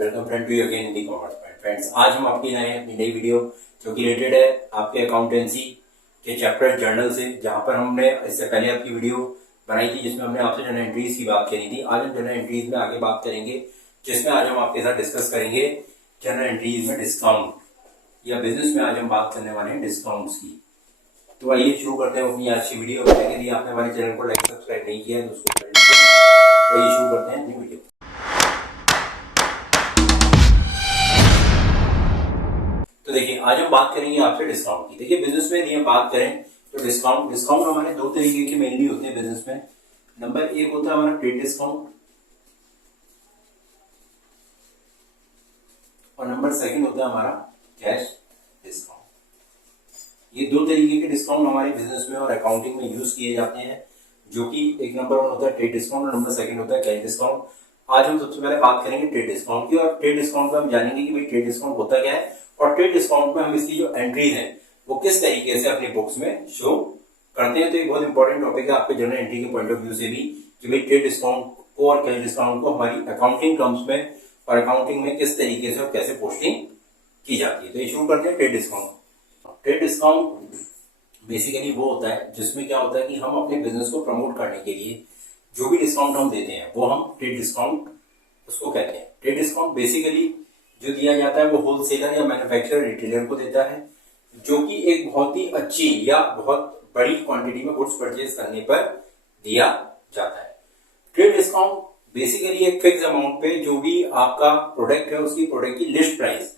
Welcome friend to you again in the commerce point. Friends, आज हम आपके नए अपनी नई वीडियो जो कि रिलेटेड है आपके अकाउंटेंसी के चैप्टर जर्नल से, जहां पर हमने इससे पहले आपकी वीडियो बनाई थी जिसमें हमने आपसे जर्नल एंट्रीज की बात करी थी। आज हम जर्नल एंट्रीज में आगे बात करेंगे, जिसमें आज हम आपके साथ डिस्कस करेंगे जर्नल एंट्रीज में डिस्काउंट या बिजनेस में आज हम बात करने वाले हैं डिस्काउंट्स की। तो आइए शुरू करते हैं अपनी आज की वीडियो। यदि आपने हमारे चैनल को लाइक सब्सक्राइब नहीं किया है तो उसको कर लीजिए। तो आइए शुरू करते हैं अपनी वीडियो। तो देखिए, आज हम बात करेंगे आपसे डिस्काउंट की। देखिए, बिजनेस में यदि हम बात करें तो डिस्काउंट हमारे दो तरीके के मेनली होते हैं बिजनेस में। नंबर एक होता है हमारा ट्रेड डिस्काउंट और नंबर सेकंड होता है हमारा कैश डिस्काउंट। ये दो तरीके के डिस्काउंट हमारे बिजनेस में और अकाउंटिंग में यूज किए जाते हैं, जो कि एक नंबर वन होता है ट्रेड डिस्काउंट और नंबर सेकंड होता है कैश डिस्काउंट। आज हम सबसे पहले बात करेंगे ट्रेड डिस्काउंट की, और ट्रेड डिस्काउंट में हम जानेंगे कि भाई ट्रेड डिस्काउंट होता क्या है और ट्रेड डिस्काउंट में हम इसकी जो एंट्रीज हैं वो किस तरीके से अपनी बुक्स में शो करते हैं। तो एक बहुत इंपॉर्टेंट टॉपिक है आपके जर्नल एंट्री के पॉइंट ऑफ व्यू से भी, कि भाई ट्रेड डिस्काउंट को और कैश डिस्काउंट को हमारी अकाउंटिंग टर्म्स में और अकाउंटिंग में किस तरीके से और कैसे पोस्टिंग की जाती है। तो ये शुरू करते हैं trade discount. Trade discount basically वो होता है जिसमें क्या होता है कि हम अपने बिजनेस को प्रमोट करने के लिए जो भी डिस्काउंट हम देते हैं वो हम ट्रेड डिस्काउंट उसको कहते हैं। ट्रेड डिस्काउंट बेसिकली जो दिया जाता है वो होलसेलर या मैन्युफैक्चरर रिटेलर को देता है, जो कि एक बहुत ही अच्छी या बहुत बड़ी क्वांटिटी में गुड्स परचेज करने पर दिया जाता है। ट्रेड डिस्काउंट बेसिकली एक फिक्स अमाउंट पे जो भी आपका प्रोडक्ट है उसकी प्रोडक्ट की लिस्ट प्राइस,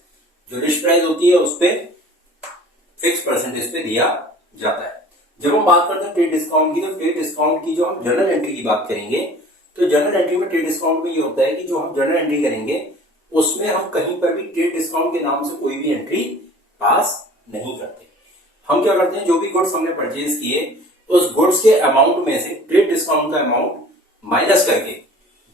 जो लिस्ट प्राइस होती है उस पे फिक्स परसेंटेज पे दिया जाता है। जब हम बात करते हैं ट्रेड डिस्काउंट की, तो ट्रेड डिस्काउंट की जो हम जर्नल एंट्री की बात करेंगे, तो जर्नल एंट्री में ट्रेड डिस्काउंट में ये होता है कि जो हम जर्नल एंट्री करेंगे उसमें हम कहीं पर भी ट्रेड डिस्काउंट के नाम से कोई भी एंट्री पास नहीं करते। हम क्या करते हैं, जो भी गुड्स हमने परचेज किए उस गुड्स के अमाउंट में से ट्रेड डिस्काउंट का अमाउंट माइनस करके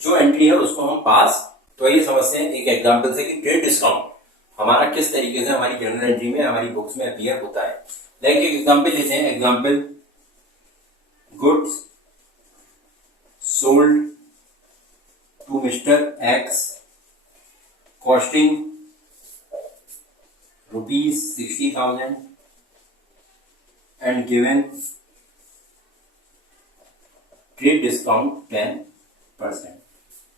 जो एंट्री है उसको हम पास। तो ये समझते हैं एक एग्जांपल से कि ट्रेड डिस्काउंट हमारा किस तरीके से हमारी जर्नल एंट्री में हमारी बुक्स में अपीयर होता है। लाइक एक एग्जांपल लेते हैं। Example, goods sold to mister X costing ₹60,000 and given trade discount 10%।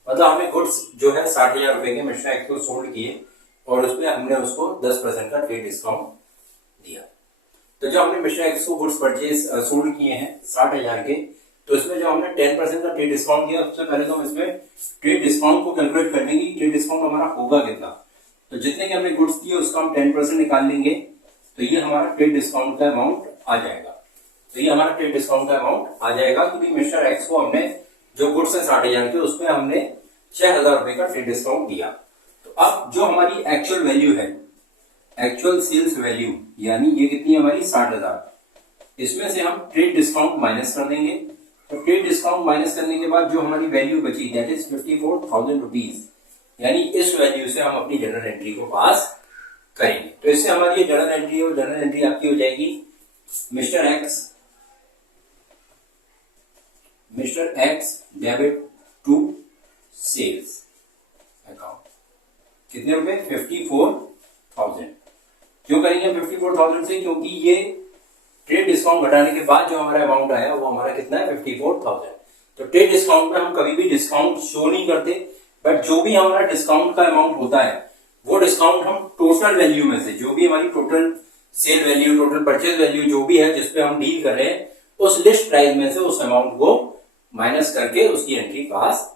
मतलब हमें गुड्स जो है 60,000 रुपए के मिस्टर एक्स को सोल्ड किए और उसमें हमने उसको 10% का ट्रेड डिस्काउंट दिया। तो जब हमने मिस्टर एक्स को गुड्स परचेज सोल्ड किए हैं 60,000 के, तो इसमें जब हमने 10% का ट्रेड डिस्काउंट दिया, सबसे पहले तो हम इसमें ट्रेड डिस्काउंट को कैलकुलेट करने की ट्रेड डिस्काउंट हमारा होगा कितना। तो जितने के हमने गुड्स किए उसका हम 10% निकाल लेंगे, तो ये हमारा ट्रेड डिस्काउंट का अमाउंट आ जाएगा। तो ये हमारा ट्रेड डिस्काउंट का अमाउंट आ जाएगा कि मिस्टर एक्स को हमने जो गुड्स है 60,000 के उसमें हमने 6,000 रुपए का ट्रेड डिस्काउंट दिया। तो अब जो हमारी एक्चुअल वैल्यू है, एक्चुअल सेल्स वैल्यू, यानी ये कितनी हमारी 60,000, इसमें से हम ट्रेड डिस्काउंट माइनस कर देंगे। तो ट्रेड डिस्काउंट माइनस करने के बाद जो हमारी वैल्यू बची दैट इज 54,000 रुपीज, यानी इस वैल्यू से हम अपनी जर्नल एंट्री को पास करेंगे। तो इससे हमारी जर्नल एंट्री और जर्नल एंट्री आपकी हो जाएगी mister X debit to sales account. कितने रुपए? 54,000। क्यों करेंगे 54,000 से? क्योंकि ये ट्रेड डिस्काउंट घटाने के बाद जो हमारा अमाउंट आया वो हमारा कितना है? 54,000। तो ट्रेड डिस्काउंट में हम कभी भी डिस्काउंट शो नहीं करते, बट जो भी हमारा डिस्काउंट का अमाउंट होता है वो डिस्काउंट हम टोटल वैल्यू में से, जो भी हमारी total sale value, total purchase value जो भी है जिसपे हम डील कर रहे हैं, उस लिस्ट प्राइस में से उस अमाउंट को माइनस करके उसकी एंट्री पास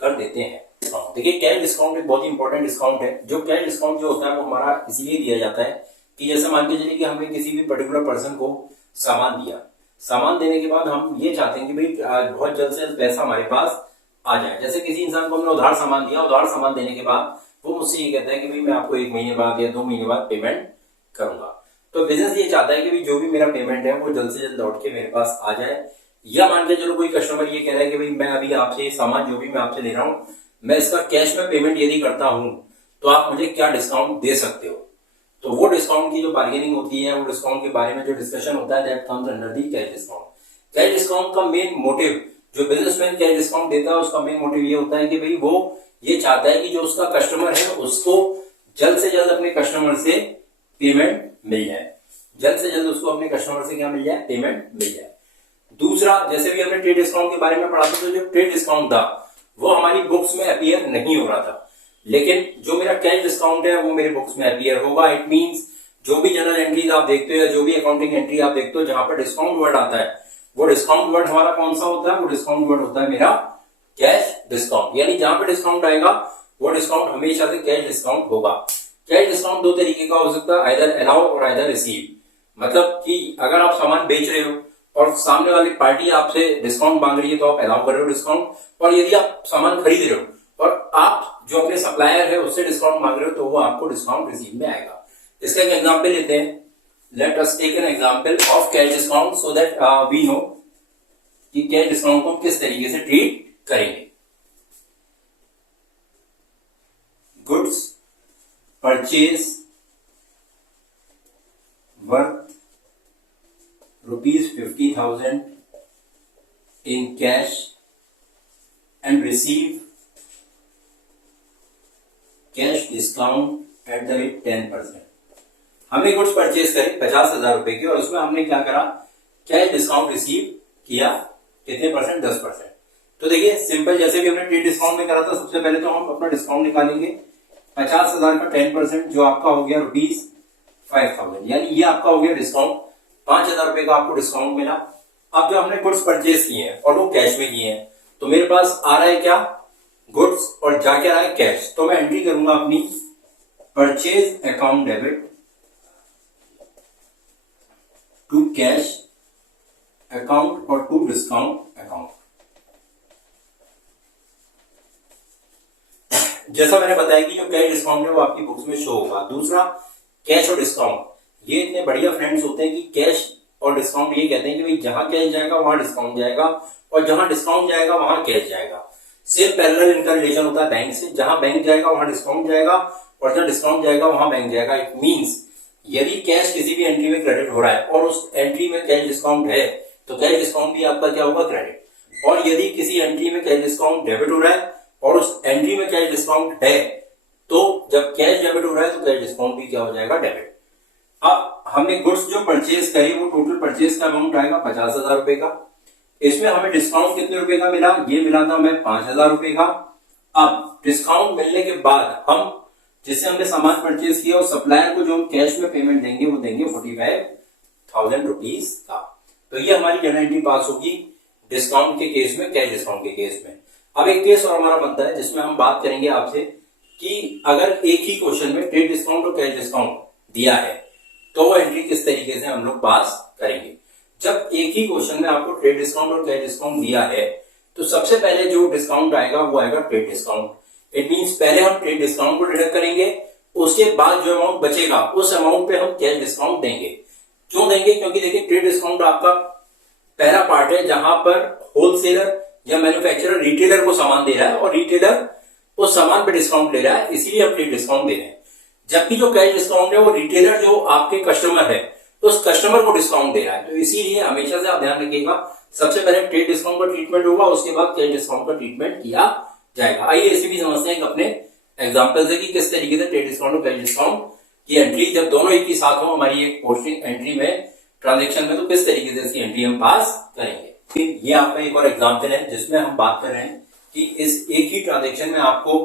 कर देते हैं। देखिए, कैश डिस्काउंट एक बहुत ही इंपॉर्टेंट डिस्काउंट है। जो कैश डिस्काउंट जो होता है वो हमारा इसलिए दिया जाता है कि जैसे मान के चलिए कि हमने किसी भी पर्टिकुलर पर्सन को सामान दिया, सामान देने के बाद हम ये चाहते हैं कि भाई बहुत जल्द से जल्द पैसा हमारे पास आ जाए। जैसे किसी इंसान को हमने उधार सामान दिया, उधार सामान देने के बाद वो मुझसे ये कहता है कि भाई मैं आपको 1 महीने बाद या 2 महीने बाद पेमेंट करूंगा। तो बिजनेस ये चाहता है कि भाई जो भी मेरा पेमेंट है वो जल्द से जल्द लौट के मेरे पास आ जाए। या मान के चलो कोई कस्टमर ये कह रहा है कि भाई मैं अभी आपसे सामान जो भी मैं आपसे ले रहा हूँ, मैं इसका कैश में पेमेंट यदि करता हूं तो आप मुझे क्या डिस्काउंट दे सकते हो। तो वो डिस्काउंट की जो बार्गेनिंग होती है, वो डिस्काउंट के बारे में जो डिस्कशन होता है, that comes under the cash discount. Cash discount का मेन मोटिव, जो बिजनेसमैन कैश डिस्काउंट देता है उसका मेन मोटिव ये होता है कि भाई वो ये चाहता है कि जो उसका कस्टमर है उसको जल्द से जल्द अपने कस्टमर से पेमेंट मिल जाए, जल्द से जल्द उसको अपने कस्टमर से क्या मिल जाए, पेमेंट मिल जाए। दूसरा, जैसे भी हमने ट्रेड डिस्काउंट के बारे में पढ़ा था, तो जो ट्रेड डिस्काउंट था वो हमारी बुक्स में अपीयर नहीं हो रहा था, लेकिन जो मेरा कैश डिस्काउंट है वो मेरे बुक्स में अपीयर होगा। इट मींस जो भी जनरल एंट्रीज आप देखते हो या जो भी अकाउंटिंग एंट्री आप देखते हो जहां पर डिस्काउंट वर्ड आता है, वो डिस्काउंट वर्ड हमारा कौन सा होता है, वो डिस्काउंट वर्ड होता है मेरा कैश डिस्काउंट। यानी जहां पे डिस्काउंट आएगा वो डिस्काउंट हमेशा से कैश डिस्काउंट होगा। कैश डिस्काउंट दो तरीके का हो सकता है, आइदर अलाउ और आइदर रिसीव। मतलब कि अगर आप सामान बेच रहे हो और सामने वाली पार्टी आपसे डिस्काउंट मांग रही है तो आप अलाउ कर रहे हो डिस्काउंट, और यदि आप सामान खरीद रहे हो और आप जो अपने सप्लायर है उससे डिस्काउंट मांग रहे हो तो वो आपको डिस्काउंट रिसीव में आएगा। इसका एक एग्जांपल लेते हैं। Let us take an example of cash discount so that we know कि कैश डिस्काउंट को किस तरीके से ट्रीट करेंगे। Goods purchase worth ₹50,000 in cash and receive cash discount at the rate 10%। हमने गुड्स परचेज करे 50,000 रुपए की और उसमें हमने क्या करा, कैश डिस्काउंट रिसीव किया, कितने परसेंट, 10%। तो देखिए सिंपल, जैसे भी हमने ट्रेड डिस्काउंट में करा था, सबसे पहले तो हम अपना डिस्काउंट निकालेंगे। 50,000 का 10% जो आपका हो गया ₹5,000, यानी ये आपका हो गया डिस्काउंट। 5,000 रुपए का आपको डिस्काउंट मिला। अब जो हमने गुड्स परचेज किए हैं और वो कैश में किए हैं, तो मेरे पास आ रहा है क्या, गुड्स, और जा क्या रहा है, कैश। तो मैं एंट्री करूंगा अपनी purchase account debit to cash account और टू डिस्काउंट अकाउंट। जैसा मैंने बताया कि जो कैश डिस्काउंट है वो आपकी बुक्स में शो होगा। दूसरा, कैश और डिस्काउंट, ये इतने बढ़िया फ्रेंड्स होते हैं कि कैश और डिस्काउंट ये कहते हैं कि भाई जहां कैश जाएगा वहां डिस्काउंट जाएगा और जहां डिस्काउंट जाएगा वहां कैश जाएगा। सिर्फ पैरेलल इनका रिलेशन होता है बैंक से, जहां बैंक जाएगा वहां डिस्काउंट जाएगा और जहां डिस्काउंट जाएगा वहां बैंक जाएगा। इट मींस यदि कैश किसी भी एंट्री में क्रेडिट हो रहा है और उस एंट्री में कैश डिस्काउंट है तो कैश डिस्काउंट भी आपका क्या होगा, क्रेडिट। और यदि किसी एंट्री में कैश डिस्काउंट डेबिट हो रहा है और उस एंट्री में कैश डिस्काउंट है, तो जब कैश डेबिट हो रहा है तो कैश डिस्काउंट भी क्या हो जाएगा, डेबिट। अब हमने गुड्स जो परचेज करी वो टोटल परचेज का अमाउंट आएगा 50,000 रुपए का। इसमें हमें डिस्काउंट कितने रुपए का मिला, ये मिला था हमें 5,000 रुपए का। अब डिस्काउंट मिलने के बाद हम जिससे हमने सामान परचेज किया और सप्लायर को जो हम कैश में पेमेंट देंगे वो देंगे 45,000 रुपीज का। तो ये हमारी जनरल एंट्री पास होगी डिस्काउंट के केस में, कैश डिस्काउंट के केस में। अब एक केस और हमारा बनता है जिसमें हम बात करेंगे आपसे कि अगर एक ही क्वेश्चन में ट्रेड डिस्काउंट और कैश डिस्काउंट दिया है तो वो एंट्री किस तरीके से हम लोग पास करेंगे। जब एक ही क्वेश्चन में आपको ट्रेड डिस्काउंट और कैश डिस्काउंट दिया है तो सबसे पहले जो डिस्काउंट आएगा वो आएगा ट्रेड डिस्काउंट। इट मींस पहले हम ट्रेड डिस्काउंट को डिडक्ट करेंगे, उसके बाद जो अमाउंट बचेगा उस अमाउंट पे हम कैश डिस्काउंट देंगे। क्यों देंगे, क्योंकि देखिए ट्रेड डिस्काउंट आपका पहला पार्ट है जहां पर होलसेलर या मैन्युफैक्चरर रिटेलर को सामान दे रहा है और रिटेलर उस सामान पे डिस्काउंट ले रहा है, इसीलिए हम ट्रेड डिस्काउंट दे रहे हैं। जबकि जो कैश डिस्काउंट है वो रिटेलर जो आपके कस्टमर है उस कस्टमर को डिस्काउंट दे रहा है। तो इसीलिए हमेशा से आप ध्यान रखिएगा, सबसे पहले ट्रेड डिस्काउंट का ट्रीटमेंट होगा, उसके बाद कैश डिस्काउंट का ट्रीटमेंट किया जाएगा। आइए इसे भी समझते हैं अपने एग्जांपल से कि किस तरीके से ट्रेड डिस्काउंट और कैश डिस्काउंट की एंट्री जब दोनों एक ही साथ हो हमारी एक पोस्टिंग एंट्री में, ट्रांजेक्शन में, तो किस तरीके से इसकी एंट्री हम पास करेंगे। ये आपका एक और एग्जाम्पल है जिसमें हम बात कर रहे हैं कि इस एक ही ट्रांजेक्शन में आपको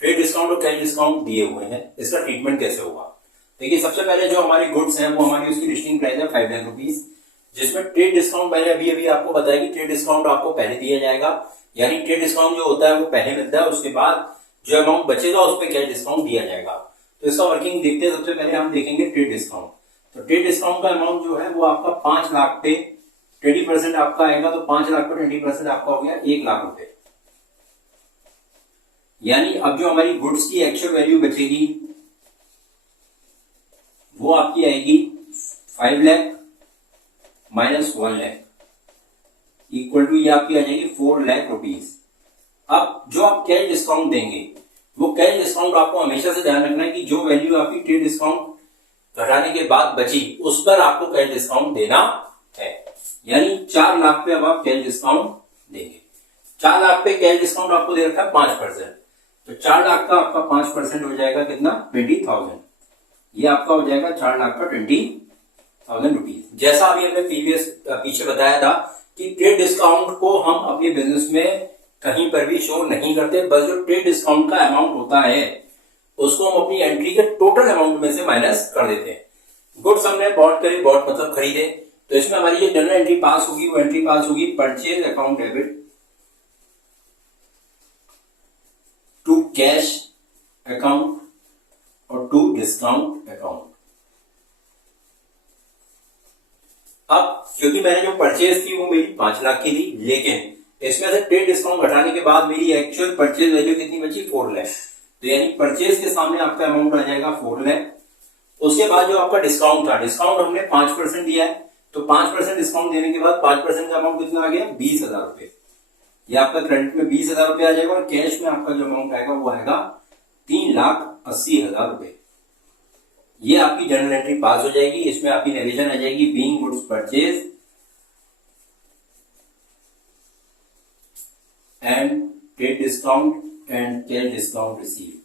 ट्रेड डिस्काउंट और कैश डिस्काउंट दिए हुए हैं, इसका ट्रीटमेंट कैसे होगा। देखिए सबसे पहले जो हमारी गुड्स हैं वो हमारी उसकी लिस्टिंग प्राइस है 5 लाख रुपीज, जिसमें ट्रेड डिस्काउंट मैंने अभी आपको बताया कि ट्रेड डिस्काउंट आपको पहले दिया जाएगा, यानी ट्रेड डिस्काउंट जो होता है वो पहले मिलता है, उसके बाद जो अमाउंट बचेगा उस पर कैश डिस्काउंट दिया जाएगा। तो इसका वर्किंग देखते हैं। सबसे पहले हम देखेंगे ट्रेड डिस्काउंट। तो ट्रेड डिस्काउंट का अमाउंट जो है वो आपका 5 लाख पे 20% आपका आएगा, तो 5 लाख पे 20% आपका हो गया 1 लाख रुपए। यानी अब जो हमारी गुड्स की एक्चुअल वैल्यू बचेगी वो आपकी आएगी 5 lakh minus 1 lakh equal to ये आपकी आ जाएगी 4 लाख रुपीज। अब जो आप कैश डिस्काउंट देंगे वो कैश डिस्काउंट आपको हमेशा से ध्यान रखना है कि जो वैल्यू आपकी ट्रेड डिस्काउंट घटाने के बाद बची उस पर आपको कैश डिस्काउंट देना है। यानी 4 लाख पे अब आप कैश डिस्काउंट देंगे। 4 लाख पे कैश डिस्काउंट आपको दे रखा है 5%। तो 4 लाख का आपका 5% हो जाएगा कितना, 20,000। ये आपका हो जाएगा 4 लाख का 20,000 रुपीज। जैसा अभी हमने पीछे बताया था कि ट्रेड डिस्काउंट को हम अपने बिजनेस में कहीं पर भी शो नहीं करते, बस जो ट्रेड डिस्काउंट का अमाउंट होता है उसको हम अपनी एंट्री के टोटल अमाउंट में से माइनस कर देते हैं। गुड्स हमने बॉट करे, बॉट मतलब खरीदे, तो इसमें हमारी जो जनरल एंट्री पास होगी वो एंट्री पास होगी purchase account debit to cash account और टू डिस्काउंट अकाउंट। अब क्योंकि मैंने जो परचेज की वो मेरी 5 लाख की थी, लेकिन इसमें से ट्रेड डिस्काउंट घटाने के बाद मेरी एक्चुअल परचेज वैल्यू कितनी बची, 4 लाख। तो यानी परचेज के सामने आपका अमाउंट आ जाएगा 4 लाख। उसके बाद जो आपका डिस्काउंट था, डिस्काउंट हमने 5% दिया है, तो 5% डिस्काउंट देने के बाद 5% का अमाउंट कितना आ गया, 20,000 रुपए। ये आपका क्रेडिट में 20,000 रुपए आ जाएगा और कैश में आपका जो अमाउंट आएगा वो आएगा 3,80,000 रुपए। ये आपकी जनरल एंट्री पास हो जाएगी। इसमें आपकी नरेशन आ जाएगी being goods purchase and trade discount and cash discount receive.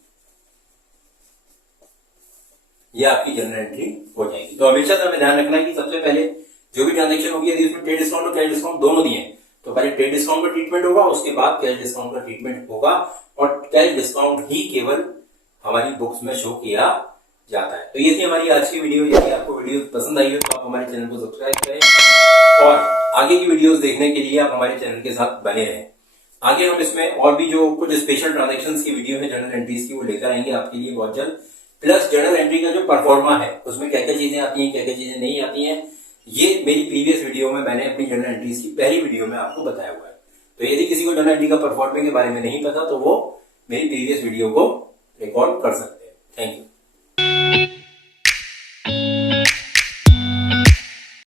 ये आपकी जनरल एंट्री हो जाएगी। तो हमेशा से हमें ध्यान रखना है कि सबसे पहले जो भी ट्रांजेक्शन होगी, यदि उसमें ट्रेड डिस्काउंट और कैश डिस्काउंट दोनों दिए, तो पहले ट्रेड डिस्काउंट का ट्रीटमेंट होगा, उसके बाद कैश डिस्काउंट का ट्रीटमेंट होगा, और कैश डिस्काउंट ही केवल हमारी बुक्स में शो किया जाता है। तो ये थी हमारी आज की वीडियो। यदि आपको वीडियो पसंद आई हो तो आप हमारे चैनल को सब्सक्राइब करें और आगे की वीडियोस देखने के लिए आप हमारे चैनल के साथ बने रहें। आगे हम इसमें और भी जो कुछ स्पेशल ट्रांजेक्शंस की वीडियो है जनरल एंट्रीज की, वो लेकर आएंगे आपके लिए बहुत जल्द। प्लस जनरल एंट्री का जो परफॉर्मा है उसमें क्या क्या चीजें आती हैं, क्या क्या चीजें नहीं आती हैं, ये मेरी प्रीवियस वीडियो में मैंने अपनी जनरल एंट्रीज की पहली वीडियो में आपको बताया हुआ है। तो यदि किसी को जनरल एंट्री का परफॉर्मा के बारे में नहीं पता तो वो मेरी प्रीवियस वीडियो को रिकॉर्ड कर सकते हैं। Thank you.